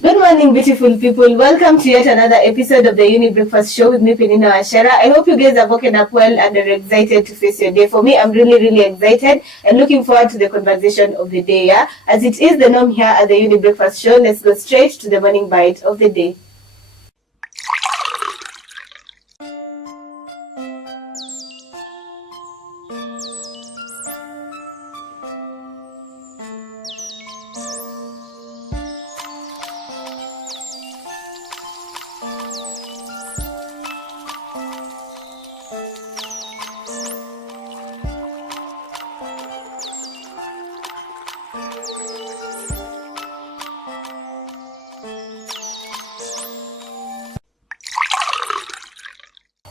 Good morning, beautiful people. Welcome to yet another episode of the Younib Breakfast Show with me, Peninah, Wachera. I hope you guys have woken up well and are excited to face your day. For me, I'm really excited and looking forward to the conversation of the day. Yeah, as it is the norm here at the Younib Breakfast Show, let's go straight to the morning bite of the day.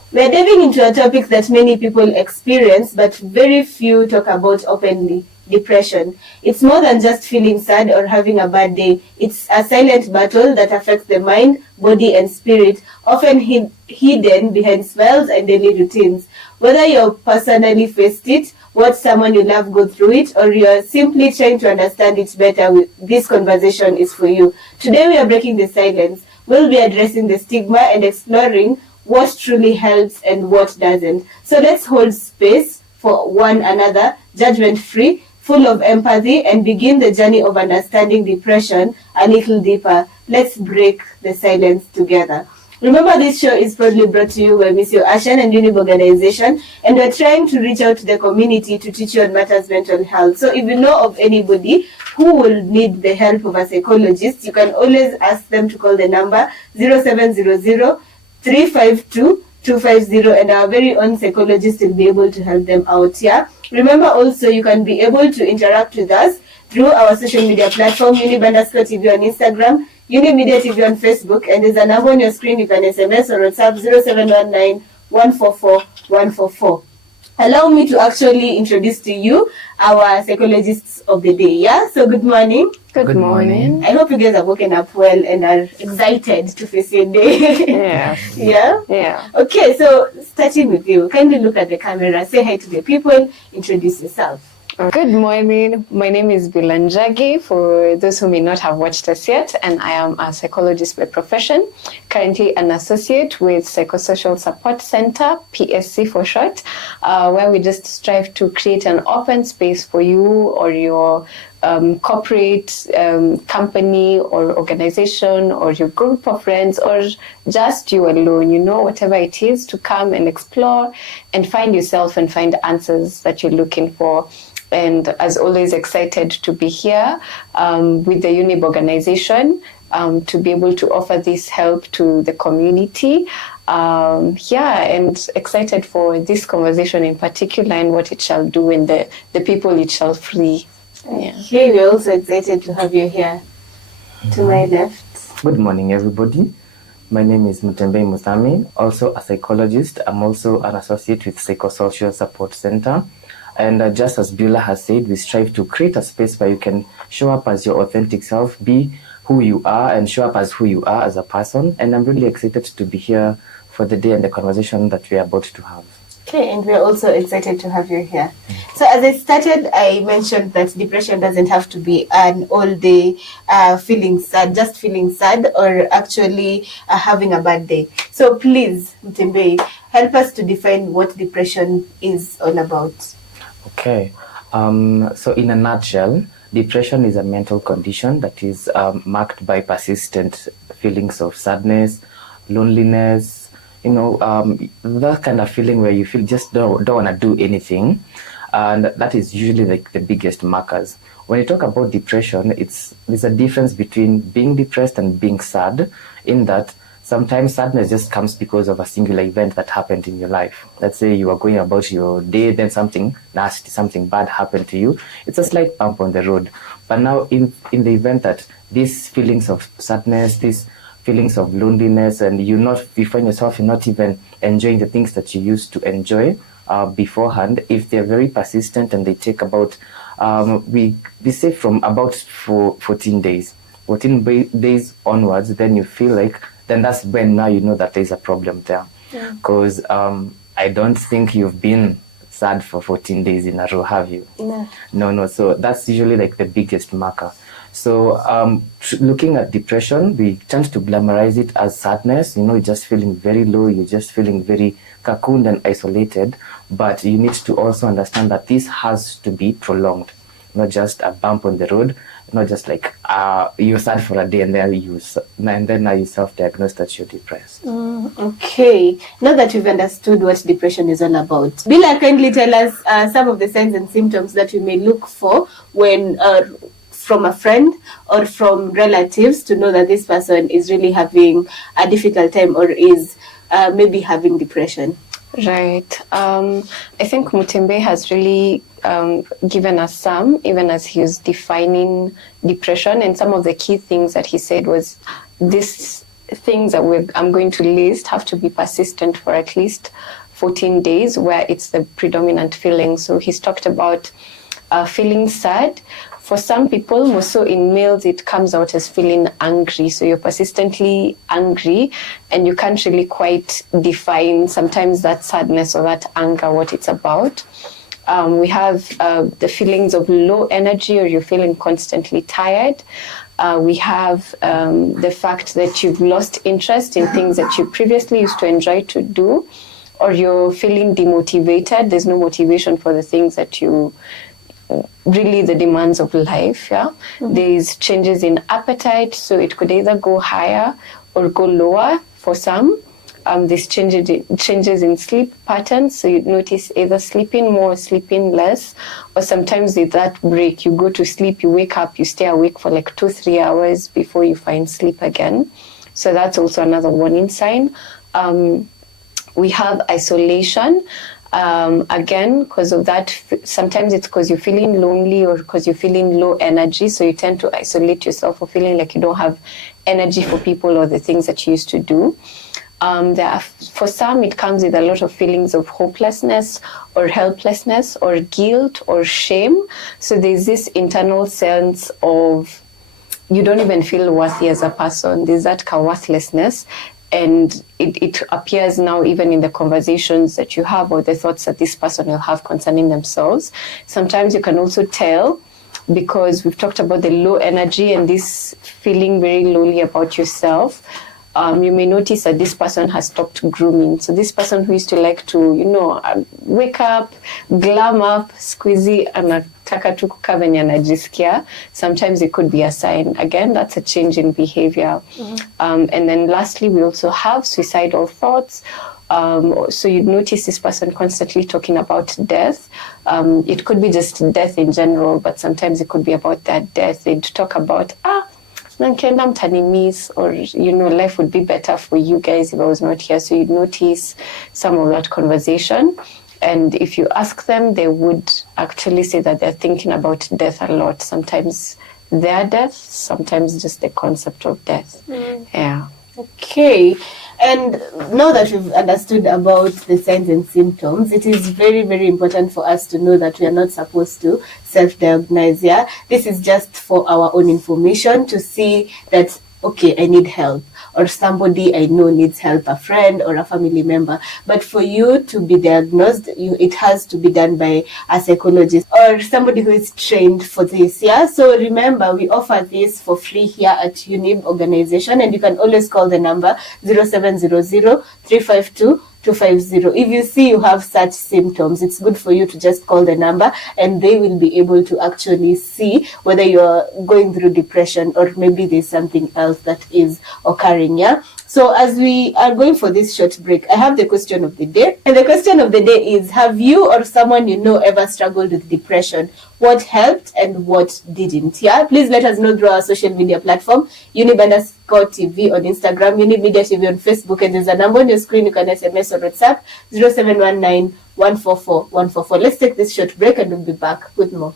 We're diving into a topic that many people experience, but very few talk about openly: depression. It's more than just feeling sad or having a bad day. It's a silent battle that affects the mind, body, and spirit, often hidden behind smiles and daily routines. Whether you've personally faced it, watched someone you love go through it, or you're simply trying to understand it better, this conversation is for you. Today we are breaking the silence. We'll be addressing the stigma and exploring what truly helps and what doesn't. So let's hold space for one another, judgment-free, full of empathy, and begin the journey of understanding depression a little deeper. Let's break the silence together. Remember, this show is proudly brought to you by Miss Ashan and Younib organization, and we're trying to reach out to the community to teach you on matters mental health. So if you know of anybody who will need the help of a psychologist, you can always ask them to call the number 0700 352 250, and our very own psychologist will be able to help them out. Yeah. Remember also, you can be able to interact with us through our social media platform, Younib_TV on Instagram, Younib Media TV on Facebook, and there's a number on your screen. You can SMS or WhatsApp 0719 144 144. Allow me to actually introduce to you our psychologists of the day. Yeah. So good morning. Good morning. I hope you guys have woken up well and are excited to face your day. Yeah. Yeah? Okay, so starting with you, kindly look at the camera, say hi to the people, introduce yourself. Good morning. My name is Beulah Njagi, for those who may not have watched us yet, and I am a psychologist by profession, currently an associate with Psychosocial Support Center, PSC for short, where we just strive to create an open space for you or your corporate company or organization or your group of friends or just you alone, whatever it is, to come and explore and find yourself and find answers that you're looking for. And as always, excited to be here with the Younib organization to be able to offer this help to the community. And excited for this conversation in particular and what it shall do and the people it shall free. Yeah. Okay, we're also excited to have you here. To my left. Good morning, everybody. My name is Mutembei Muthami, also a psychologist. I'm also an associate with Psychosocial Support Center. And just as Beulah has said, we strive to create a space where you can show up as your authentic self, be who you are, and show up as who you are as a person. And I'm really excited to be here for the day and the conversation that we are about to have. Okay, and we're also excited to have you here. So as I started, I mentioned that depression doesn't have to be an all-day feeling sad, just feeling sad, or actually having a bad day. So please, Mutembei, help us to define what depression is all about. Okay, so in a nutshell, depression is a mental condition that is marked by persistent feelings of sadness, loneliness, that kind of feeling where you feel just don't want to do anything. And that is usually like the biggest markers. When you talk about depression, there's a difference between being depressed and being sad, in that sometimes sadness just comes because of a singular event that happened in your life. Let's say you are going about your day, then something nasty, something bad happened to you. It's a slight bump on the road. But now in the event that these feelings of sadness, these feelings of loneliness, and you find yourself not even enjoying the things that you used to enjoy beforehand, if they're very persistent and they take about, we say from about 14 days. 14 days onwards, then you feel like, then that's when now you know that there's a problem there. Because I don't think you've been sad for 14 days in a row, have you? No. No. So that's usually like the biggest marker. So looking at depression, we tend to glamorize it as sadness. You're just feeling very low, you're just feeling very cocooned and isolated. But you need to also understand that this has to be prolonged, not just a bump on the road, not just like you're sad for a day and then now you self-diagnose that you're depressed. Okay, now that we've understood what depression is all about, Beulah, kindly tell us some of the signs and symptoms that we may look for when from a friend or from relatives to know that this person is really having a difficult time or is maybe having depression. Right. I think Mutembei has really given us some, even as he was defining depression. And some of the key things that he said was these things that I'm going to list have to be persistent for at least 14 days, where it's the predominant feeling. So he's talked about feeling sad. For some people, more so in males, it comes out as feeling angry. So you're persistently angry and you can't really quite define sometimes that sadness or that anger, what it's about. We have the feelings of low energy, or you're feeling constantly tired. We have the fact that you've lost interest in things that you previously used to enjoy to do, or you're feeling demotivated. There's no motivation for the things that you really the demands of life. There's changes in appetite, so it could either go higher or go lower for some. There's changes in sleep patterns, so you'd notice either sleeping more or sleeping less, or sometimes with that break you go to sleep, you wake up, you stay awake for like 2-3 hours before you find sleep again. So that's also another warning sign. We have isolation. Again, because of that, sometimes it's because you're feeling lonely or because you're feeling low energy, so you tend to isolate yourself, or feeling like you don't have energy for people or the things that you used to do. For some, it comes with a lot of feelings of hopelessness or helplessness or guilt or shame. So there's this internal sense of you don't even feel worthy as a person. There's that worthlessness. And it appears now even in the conversations that you have or the thoughts that this person will have concerning themselves. Sometimes you can also tell, because we've talked about the low energy and this feeling very lowly about yourself. You may notice that this person has stopped grooming. So this person who used to like to, wake up, glam up, squeezy, anataka tu kukaa venye anajisikia, sometimes it could be a sign. Again, that's a change in behavior. And then lastly, we also have suicidal thoughts. So you'd notice this person constantly talking about death. It could be just death in general, but sometimes it could be about that death. They'd talk about, Nankenda mtani miss, or life would be better for you guys if I was not here. So you'd notice some of that conversation. And if you ask them, they would actually say that they're thinking about death a lot. Sometimes their death, sometimes just the concept of death. Yeah. Okay. And now that we've understood about the signs and symptoms, it is very, very important for us to know that we are not supposed to self-diagnose. This is just for our own information, to see that, okay, I need help, or somebody I know needs help, a friend or a family member. But for you to be diagnosed, it has to be done by a psychologist or somebody who is trained for this. So remember, we offer this for free here at Younib organization, and you can always call the number 0700 352 250. If you see you have such symptoms, it's good for you to just call the number, and they will be able to actually see whether you're going through depression or maybe there's something else that is occurring. So as we are going for this short break, I have the question of the day. And the question of the day is, have you or someone you know ever struggled with depression? What helped and what didn't? Please let us know through our social media platform, Younib_TV on Instagram, Younib Media TV on Facebook, and there's a number on your screen. You can SMS or WhatsApp 0719 144 144. Let's take this short break and we'll be back with more.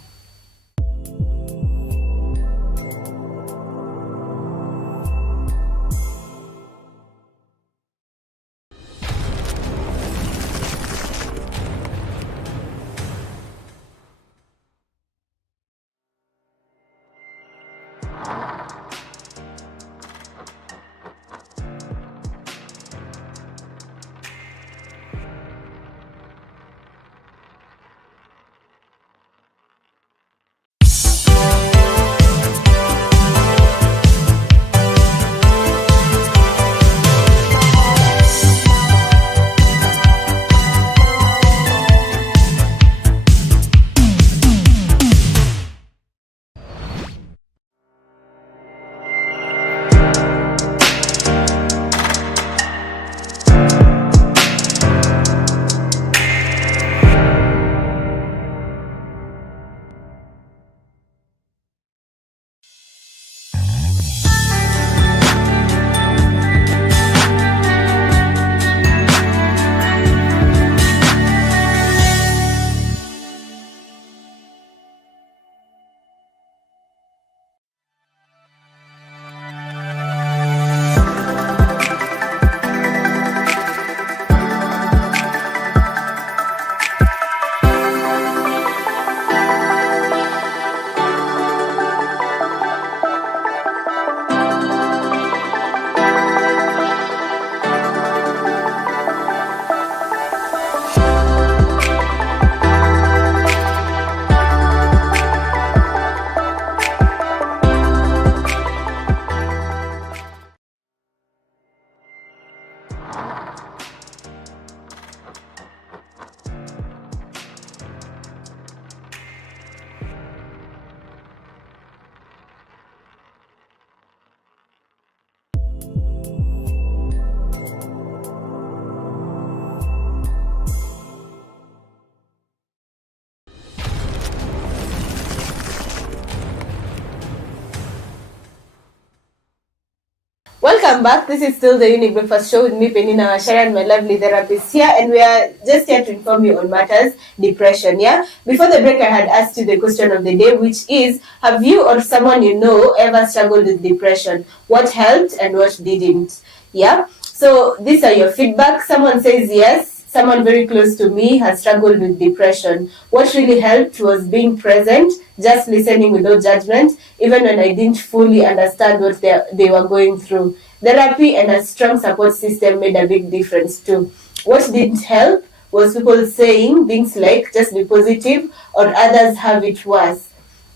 Welcome back. This is still the Younib Breakfast Show with me, Peninah, Wachera, and my lovely therapist here, and we are just here to inform you on matters depression. Yeah. Before the break, I had asked you the question of the day, which is: have you or someone you know ever struggled with depression? What helped and what didn't? Yeah. So these are your feedback. Someone says yes. Someone very close to me has struggled with depression. What really helped was being present, just listening without judgment, even when I didn't fully understand what they were going through. Therapy and a strong support system made a big difference too. What didn't help was people saying things like, just be positive, or others have it worse.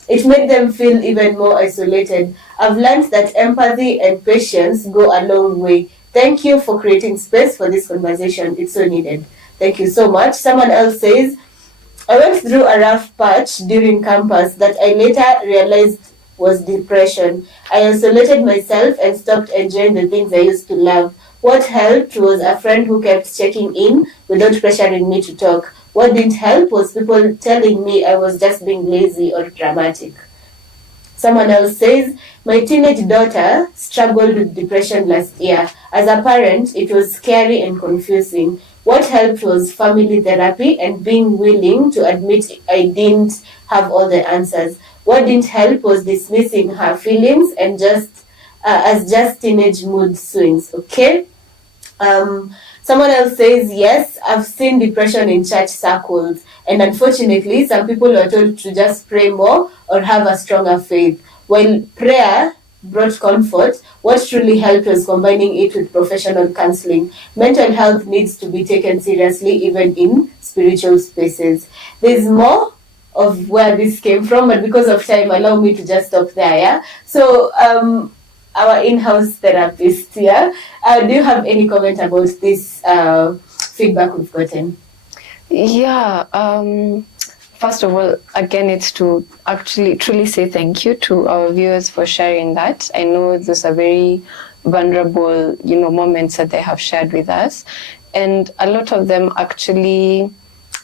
It made them feel even more isolated. I've learned that empathy and patience go a long way. Thank you for creating space for this conversation. It's so needed. Thank you so much. Someone else says, I went through a rough patch during campus that I later realized was depression. I isolated myself and stopped enjoying the things I used to love. What helped was a friend who kept checking in without pressuring me to talk. What didn't help was people telling me I was just being lazy or dramatic. Someone else says, my teenage daughter struggled with depression last year. As a parent, it was scary and confusing. What helped was family therapy and being willing to admit I didn't have all the answers. What didn't help was dismissing her feelings and just teenage mood swings. Okay? Someone else says, yes, I've seen depression in church circles. And unfortunately, some people were told to just pray more or have a stronger faith. While prayer brought comfort, what truly helped was combining it with professional counseling. Mental health needs to be taken seriously, even in spiritual spaces. There's more of where this came from, but because of time, allow me to just stop there, yeah? So, our in-house therapist, yeah? Do you have any comment about this feedback we've gotten? Yeah, first of all, again, it's to actually truly say thank you to our viewers for sharing that. I know those are very vulnerable, moments that they have shared with us. And a lot of them actually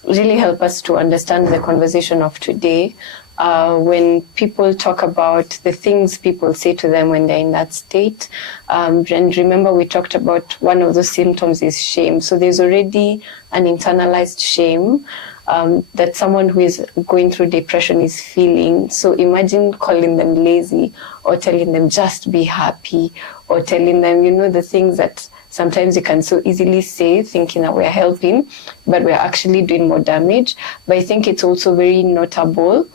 really help us to understand the conversation of today. When people talk about the things people say to them when they're in that state. And remember, we talked about one of those symptoms is shame. So there's already an internalized shame that someone who is going through depression is feeling. So imagine calling them lazy or telling them just be happy or telling them, the things that sometimes you can so easily say, thinking that we're helping, but we're actually doing more damage. But I think it's also very notable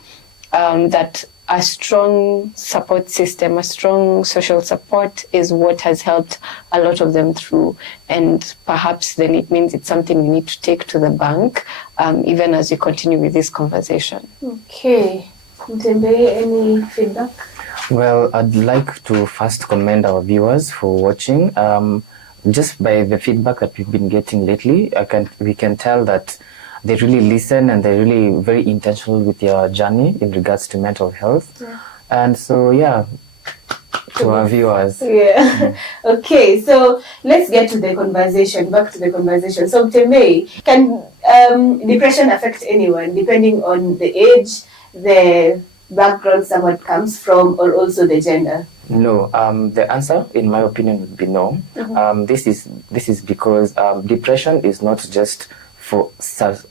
that a strong support system, a strong social support is what has helped a lot of them through. And perhaps then it means it's something we need to take to the bank, even as we continue with this conversation. Okay. Mutembei, any feedback? Well, I'd like to first commend our viewers for watching. Just by the feedback that we've been getting lately, we can tell that they really listen and they're really very intentional with your journey in regards to mental health. Yeah. And so, to our viewers. Yeah. Okay, so let's get to the conversation, back to the conversation. So, Mutembei, can depression affect anyone, depending on the age, the background someone comes from, or also the gender? No, the answer, in my opinion, would be no. Mm-hmm. This is because depression is not just for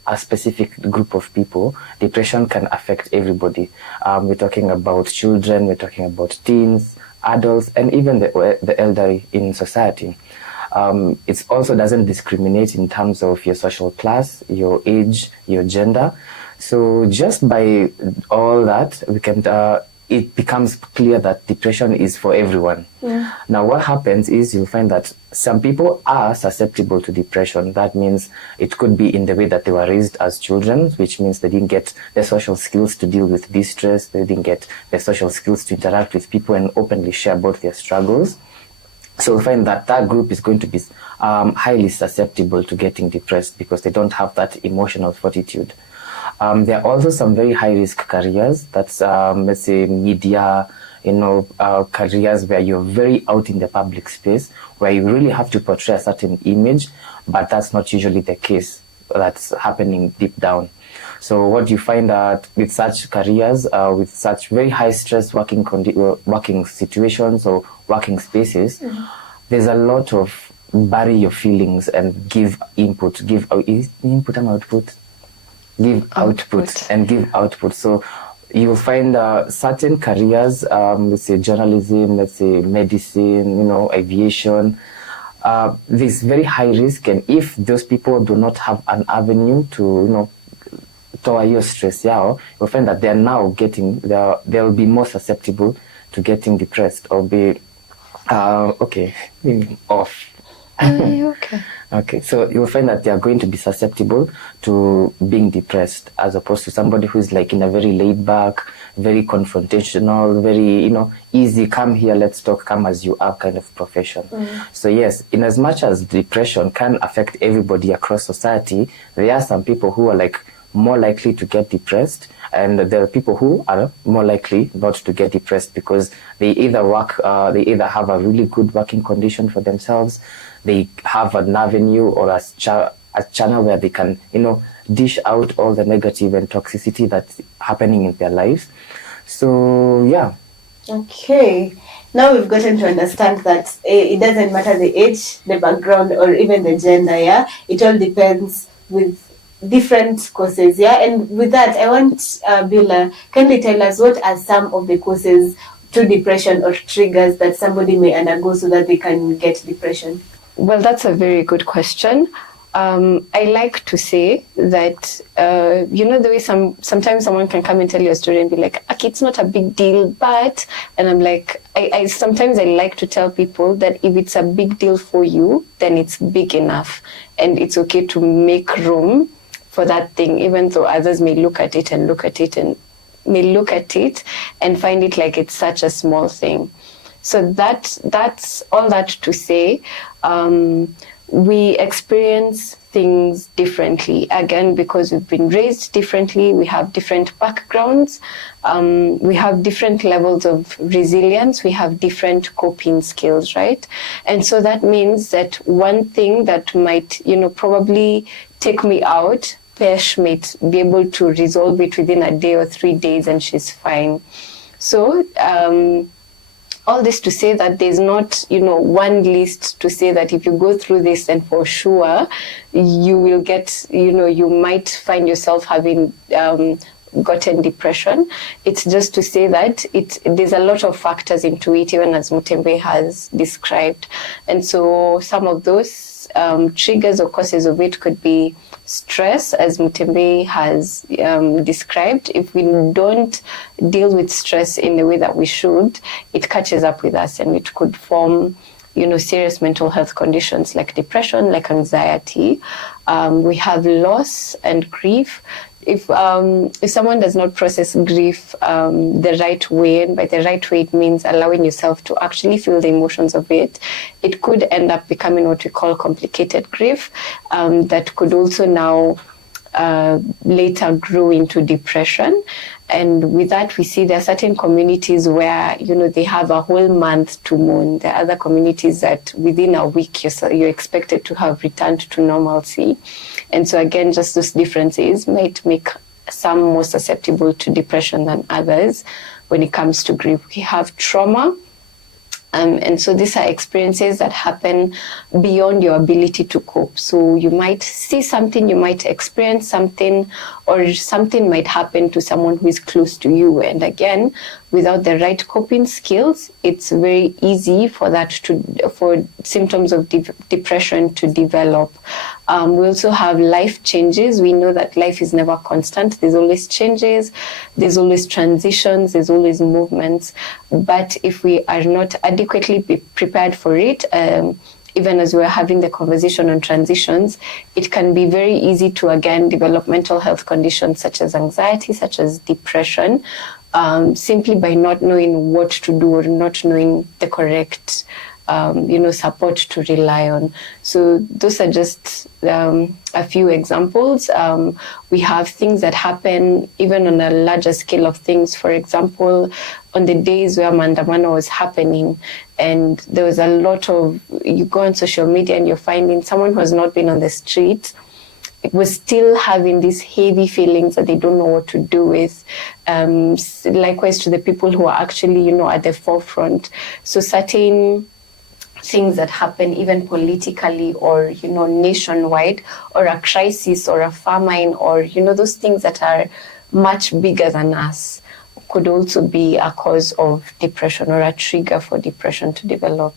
a specific group of people. Depression can affect everybody. We're talking about children, we're talking about teens, adults, and even the elderly in society. It also doesn't discriminate in terms of your social class, your age, your gender. So just by all that, we can it becomes clear that depression is for everyone. Yeah. Now, what happens is you'll find that some people are susceptible to depression. That means it could be in the way that they were raised as children, which means they didn't get the social skills to deal with distress. They didn't get the social skills to interact with people and openly share about their struggles. So you'll find that that group is going to be highly susceptible to getting depressed because they don't have that emotional fortitude. There are also some very high-risk careers. That's, let's say, media, careers where you're very out in the public space, where you really have to portray a certain image, but that's not usually the case. That's happening deep down. So what you find out with such careers, with such very high-stress working situations or working spaces, there's a lot of bury your feelings and give input. Is input and output? Give output and give output. So you'll find certain careers, let's say journalism, let's say medicine, aviation, there's very high risk, and if those people do not have an avenue to, tower your stress, you'll find that they'll be more susceptible to getting depressed or be off. Okay. Okay, so you'll find that they are going to be susceptible to being depressed, as opposed to somebody who's like in a very laid back, very confrontational, very, easy, come here, let's talk, come as you are kind of profession. So yes, in as much as depression can affect everybody across society, there are some people who are like more likely to get depressed, and there are people who are more likely not to get depressed because they either have a really good working condition for themselves, they have an avenue or a channel where they can, dish out all the negative and toxicity that's happening in their lives. So, yeah. Okay. Now we've gotten to understand that it doesn't matter the age, the background, or even the gender, yeah? It all depends with different causes, yeah? And with that, I want Beulah, can you tell us what are some of the causes to depression or triggers that somebody may undergo so that they can get depression? Well, that's a very good question. I like to say that, the way sometimes someone can come and tell you a story and be like, okay, it's not a big deal, but, and I'm like, sometimes I like to tell people that if it's a big deal for you, then it's big enough. And it's okay to make room for that thing, even though others may look at it and find it like it's such a small thing. So that's all that to say. We experience things differently, again, because we've been raised differently, we have different backgrounds, we have different levels of resilience, we have different coping skills, right? And so that means that one thing that might, probably take me out, Pesh might be able to resolve it within a day or 3 days and she's fine. So, all this to say that there's not, one list to say that if you go through this, then for sure you will get, you might find yourself having gotten depression. It's just to say that there's a lot of factors into it, even as Mutembei has described. And so some of those triggers or causes of it could be stress, as Mutembei has described. If we don't deal with stress in the way that we should, it catches up with us and it could form, serious mental health conditions like depression, like anxiety. We have loss and grief. If someone does not process grief the right way, and by the right way it means allowing yourself to actually feel the emotions of it, it could end up becoming what we call complicated grief, that could also now later grow into depression. And with that, we see there are certain communities where, they have a whole month to mourn. There are other communities that within a week you're expected to have returned to normalcy. And so again, just those differences might make some more susceptible to depression than others when it comes to grief. We have trauma. And so these are experiences that happen beyond your ability to cope. So you might see something, you might experience something, or something might happen to someone who is close to you. And again, without the right coping skills, it's very easy for symptoms of depression to develop. We also have life changes. We know that life is never constant. There's always changes, there's always transitions, there's always movements. But if we are not adequately prepared for it, even as we're having the conversation on transitions, it can be very easy to, again, develop mental health conditions such as anxiety, such as depression, simply by not knowing what to do or not knowing the correct support to rely on. So those are just a few examples. We have things that happen even on a larger scale of things. For example, on the days where Maandamano was happening, and there was a lot of, you go on social media and you're finding someone who has not been on the street was still having these heavy feelings that they don't know what to do with. Likewise to the people who are actually, at the forefront. So certain things that happen even politically or, nationwide, or a crisis or a famine, or, those things that are much bigger than us could also be a cause of depression or a trigger for depression to develop.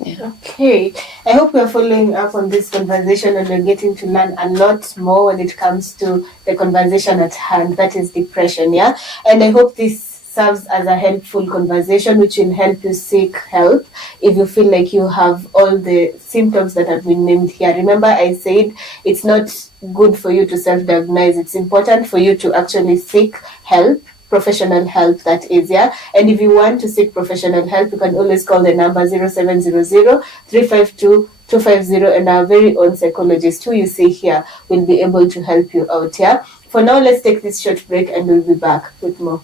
Yeah. Okay. I hope we are following up on this conversation and we're getting to learn a lot more when it comes to the conversation at hand, that is depression, yeah? And I hope this serves as a helpful conversation which will help you seek help if you feel like you have all the symptoms that have been named here. Remember, I said it's not good for you to self-diagnose. It's important for you to actually seek help, professional help, that is, yeah. And if you want to seek professional help, you can always call the number 0700 352 250, and our very own psychologist, who you see here, will be able to help you out, yeah. For now, let's take this short break and we'll be back with more.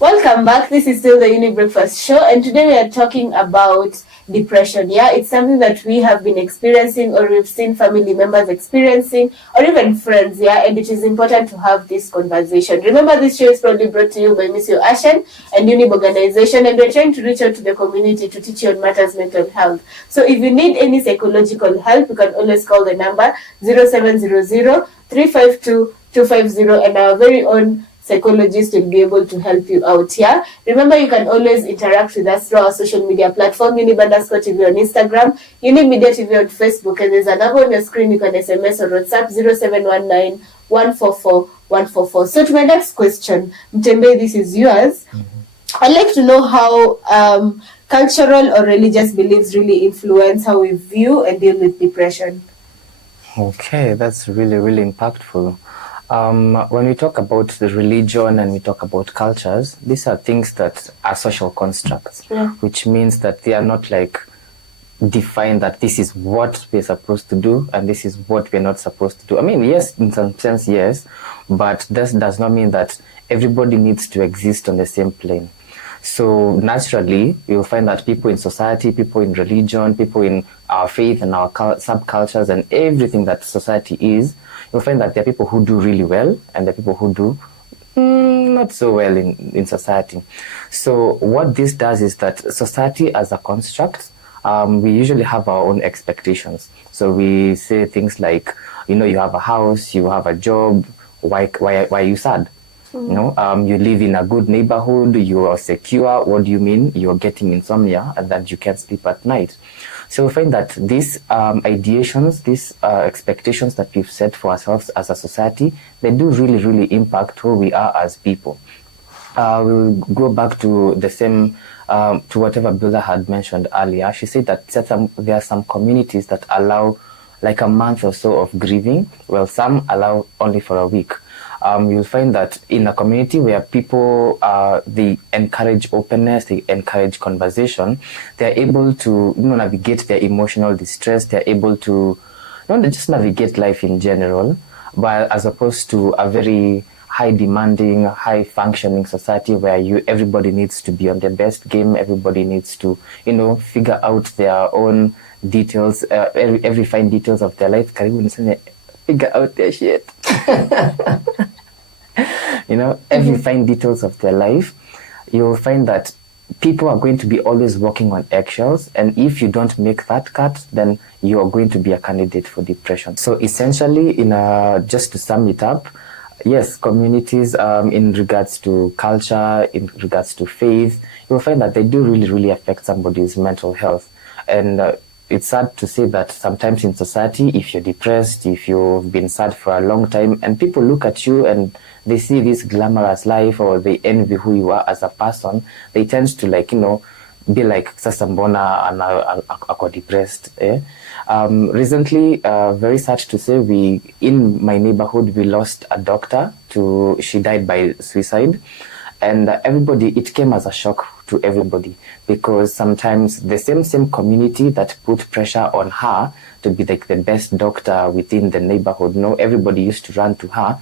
Welcome back. This is still the Younib Breakfast Show, and today we are talking about depression. Yeah, it's something that we have been experiencing, or we've seen family members experiencing, or even friends. Yeah, and it is important to have this conversation. Remember, this show is proudly brought to you by Miss Ashen and Younib Organization, and we're trying to reach out to the community to teach you on matters mental health. So if you need any psychological help, you can always call the number 0700 352 250, and our very own psychologist will be able to help you out here. Remember, you can always interact with us through our social media platform, Younib_TV on Instagram, Younib Media TV on Facebook, and there's a number on your screen. You can SMS or WhatsApp 0719 144 144. So to my next question, Mutembei, this is yours. I'd like to know how cultural or religious beliefs really influence how we view and deal with depression. Okay, that's really, really impactful. When we talk about the religion and we talk about cultures, these are things that are social constructs, which means that they are not like defined that this is what we're supposed to do and this is what we're not supposed to do. I mean, yes, in some sense, yes, but this does not mean that everybody needs to exist on the same plane. So naturally, you'll find that people in society, people in religion, people in our faith and our subcultures and everything that society is, you'll find that there are people who do really well and there are people who do not so well in society. So what this does is that society as a construct, we usually have our own expectations. So we say things like, you have a house, you have a job, why are you sad? You live in a good neighborhood, you are secure. What do you mean? You're getting insomnia and that you can't sleep at night. So we find that these ideations, these expectations that we've set for ourselves as a society, they do really, really impact who we are as people. We'll go back to the same, to whatever Beulah had mentioned earlier. She said that there are some communities that allow like a month or so of grieving, while some allow only for a week. You'll find that in a community where people, they encourage openness, they encourage conversation, they're able to navigate their emotional distress, they're able to just navigate life in general, but as opposed to a very high demanding, high functioning society where everybody needs to be on their best game, everybody needs to figure out their own details, every fine details of their life, figure out their shit. Every fine details of their life. You'll find that people are going to be always walking on eggshells, and if you don't make that cut, then you are going to be a candidate for depression. So essentially, just to sum it up, yes, communities in regards to culture, in regards to faith, you'll find that they do really, really affect somebody's mental health. And it's sad to say that sometimes in society, if you're depressed, if you've been sad for a long time, and people look at you and they see this glamorous life, or they envy who you are as a person, they tend to be like, sasa mbona ako depressed. Recently, very sad to say, in my neighborhood, we lost a doctor she died by suicide. And it came as a shock to everybody, because sometimes the same community that put pressure on her to be like the best doctor within the neighborhood, everybody used to run to her.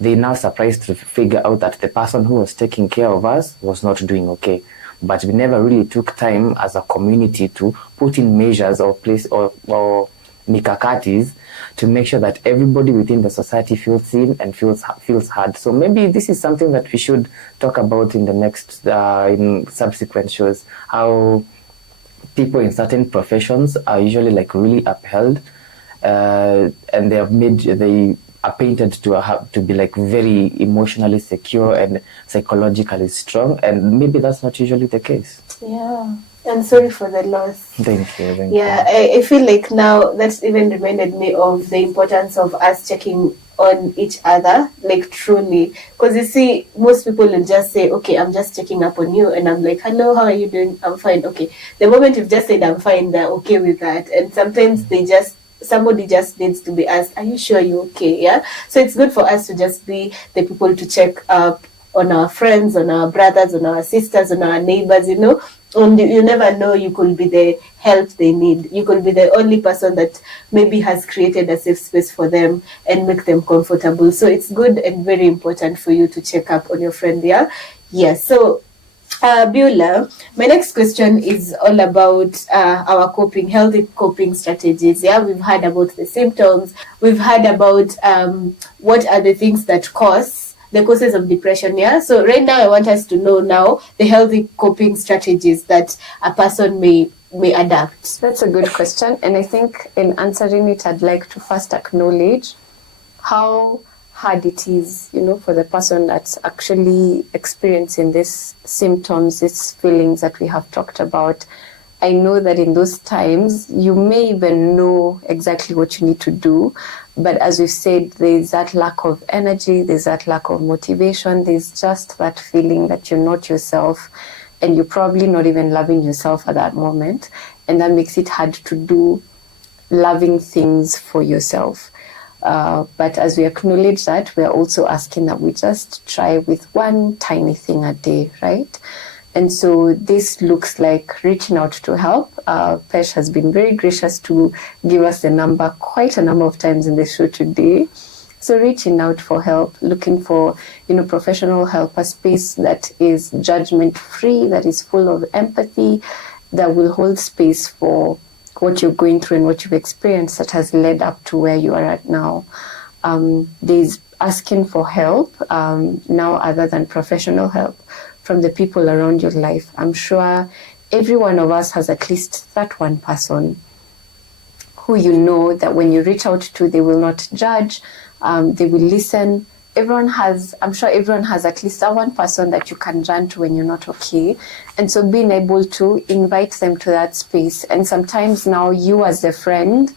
They now surprised to figure out that the person who was taking care of us was not doing okay. But we never really took time as a community to put in measures or mikakatis to make sure that everybody within the society feels seen and feels heard. So maybe this is something that we should talk about in the next, in subsequent shows, how people in certain professions are usually like really upheld, and they are painted to be like very emotionally secure and psychologically strong, and maybe that's not usually the case. Yeah. I'm sorry for the loss. Thank you. Yeah, I feel like now that's even reminded me of the importance of us checking on each other, like truly. Because you see, most people will just say, okay, I'm just checking up on you. And I'm like, hello, how are you doing? I'm fine. Okay. The moment you've just said I'm fine, they're okay with that. And sometimes somebody just needs to be asked, are you sure you're okay? Yeah. So it's good for us to just be the people to check up on our friends, on our brothers, on our sisters, on our neighbors, And you never know, you could be the help they need. You could be the only person that maybe has created a safe space for them and make them comfortable. So it's good and very important for you to check up on your friend. Yeah. So Beulah, my next question is all about our healthy coping strategies. Yeah, we've heard about the symptoms. We've heard about what are the things that cause the causes of depression. Yeah. So right now, I want us to know now the healthy coping strategies that a person may adapt. That's a good question. And I think in answering it, I'd like to first acknowledge how hard it is, for the person that's actually experiencing these symptoms, these feelings that we have talked about. I know that in those times, you may even know exactly what you need to do. But as we've said, there's that lack of energy, there's that lack of motivation, there's just that feeling that you're not yourself, and you're probably not even loving yourself at that moment. And that makes it hard to do loving things for yourself. But as we acknowledge that, we're also asking that we just try with one tiny thing a day, right? And so this looks like reaching out to help. Pesh has been very gracious to give us the number quite a number of times in the show today. So reaching out for help, looking for, professional help, a space that is judgment-free, that is full of empathy, that will hold space for what you're going through and what you've experienced that has led up to where you are at now. There's asking for help now other than professional help from the people around your life. I'm sure every one of us has at least that one person who that when you reach out to, they will not judge, they will listen, I'm sure everyone has at least that one person that you can run to when you're not okay. And so being able to invite them to that space. And sometimes now you as a friend,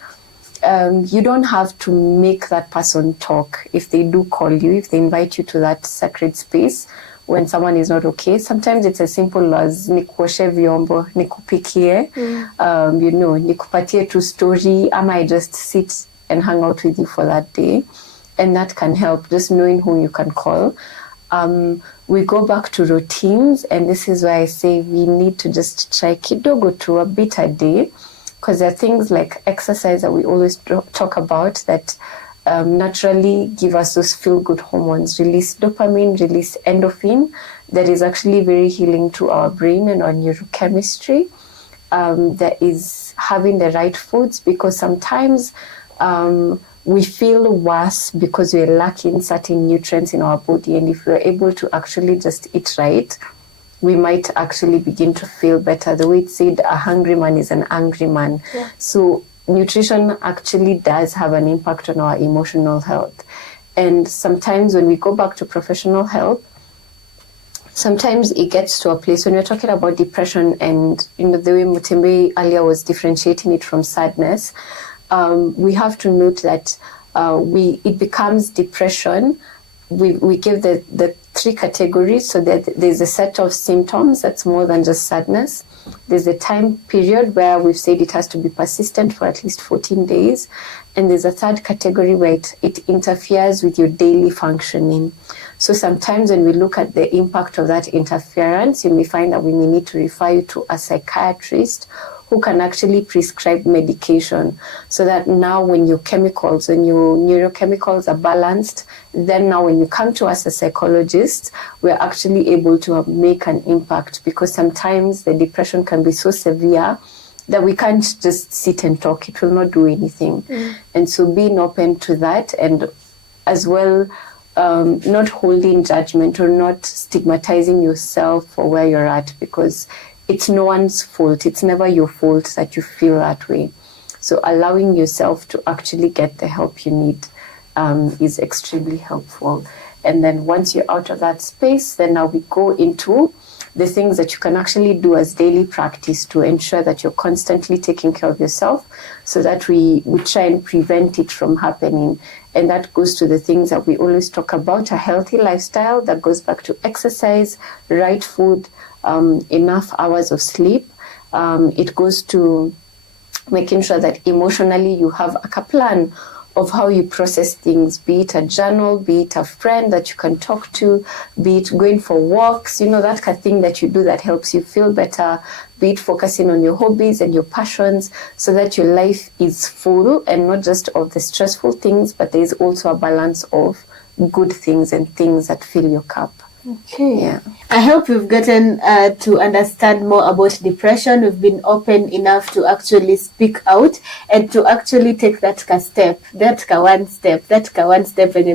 you don't have to make that person talk. If they do call you, if they invite you to that sacred space when someone is not okay, sometimes it's as simple as nikuoshe vyombo, nikupikie, nikupatie tu story, ama I just sit and hang out with you for that day. And that can help, just knowing who you can call. We go back to routines, and this is why I say we need to just try kidogo to a bit a day, because there are things like exercise that we always talk about that naturally give us those feel-good hormones, release dopamine, release endorphin, that is actually very healing to our brain and our neurochemistry. There is having the right foods, because sometimes we feel worse because we're lacking certain nutrients in our body. And if we're able to actually just eat right, we might actually begin to feel better. The way it said, a hungry man is an angry man. Yeah. So nutrition actually does have an impact on our emotional health. And sometimes when we go back to professional help, sometimes it gets to a place when we're talking about depression, and the way Mutembei earlier was differentiating it from sadness, we have to note that it becomes depression. We give the three categories, so that there's a set of symptoms that's more than just sadness. There's a time period where we've said it has to be persistent for at least 14 days. And there's a third category where it interferes with your daily functioning. So sometimes when we look at the impact of that interference, you may find that we may need to refer you to a psychiatrist who can actually prescribe medication, so that now when your neurochemicals are balanced, then now when you come to us as psychologists, we're actually able to make an impact, because sometimes the depression can be so severe that we can't just sit and talk. It will not do anything. And so being open to that, and as well, not holding judgment or not stigmatizing yourself for where you're at, because it's no one's fault. It's never your fault that you feel that way. So allowing yourself to actually get the help you need is extremely helpful. And then once you're out of that space, then now we go into the things that you can actually do as daily practice to ensure that you're constantly taking care of yourself, so that we try and prevent it from happening. And that goes to the things that we always talk about: a healthy lifestyle that goes back to exercise, right food, enough hours of sleep. It goes to making sure that emotionally you have a plan of how you process things, be it a journal, be it a friend that you can talk to, be it going for walks, that kind of thing that you do that helps you feel better, be it focusing on your hobbies and your passions, so that your life is full and not just of the stressful things, but there is also a balance of good things and things that fill your cup. Okay. Yeah. I hope we've gotten to understand more about depression. We've been open enough to actually speak out and to actually take that step, one step, and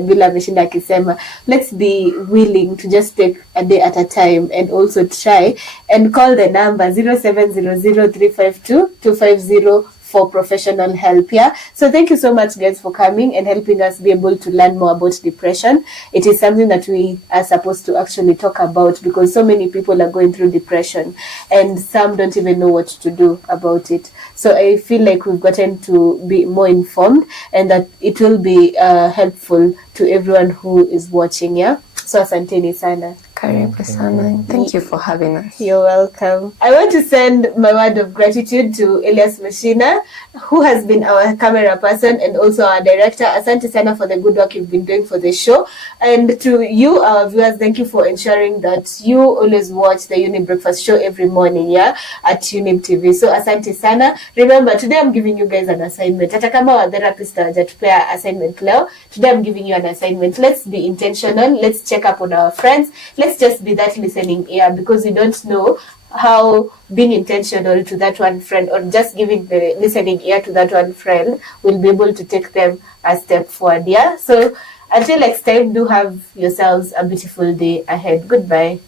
Beulah ameshinda akisema, let's be willing to just take a day at a time, and also try and call the number 0700-352-250 for professional help. Yeah. So thank you so much, guys, for coming and helping us be able to learn more about depression. It is something that we are supposed to actually talk about, because so many people are going through depression and some don't even know what to do about it. So I feel like we've gotten to be more informed, and that it will be helpful to everyone who is watching. Yeah. So asanteni sana. Karibu sana. Thank you for having us. You're welcome. I want to send my word of gratitude to Elias Mashina, who has been our camera person and also our director. Asante sana for the good work you've been doing for the show. And to you, our viewers, thank you for ensuring that you always watch the Younib Breakfast Show every morning, at Younib TV. So asante sana. Remember, today I'm giving you guys an assignment. Hata kama wa therapist hawajatupea assignment leo, today I'm giving you an assignment. Let's be intentional. Let's check up on our friends. Let's just be that listening ear, because we don't know how being intentional to that one friend, or just giving the listening ear to that one friend, will be able to take them a step forward. Yeah. So until next time, do have yourselves a beautiful day ahead. Goodbye.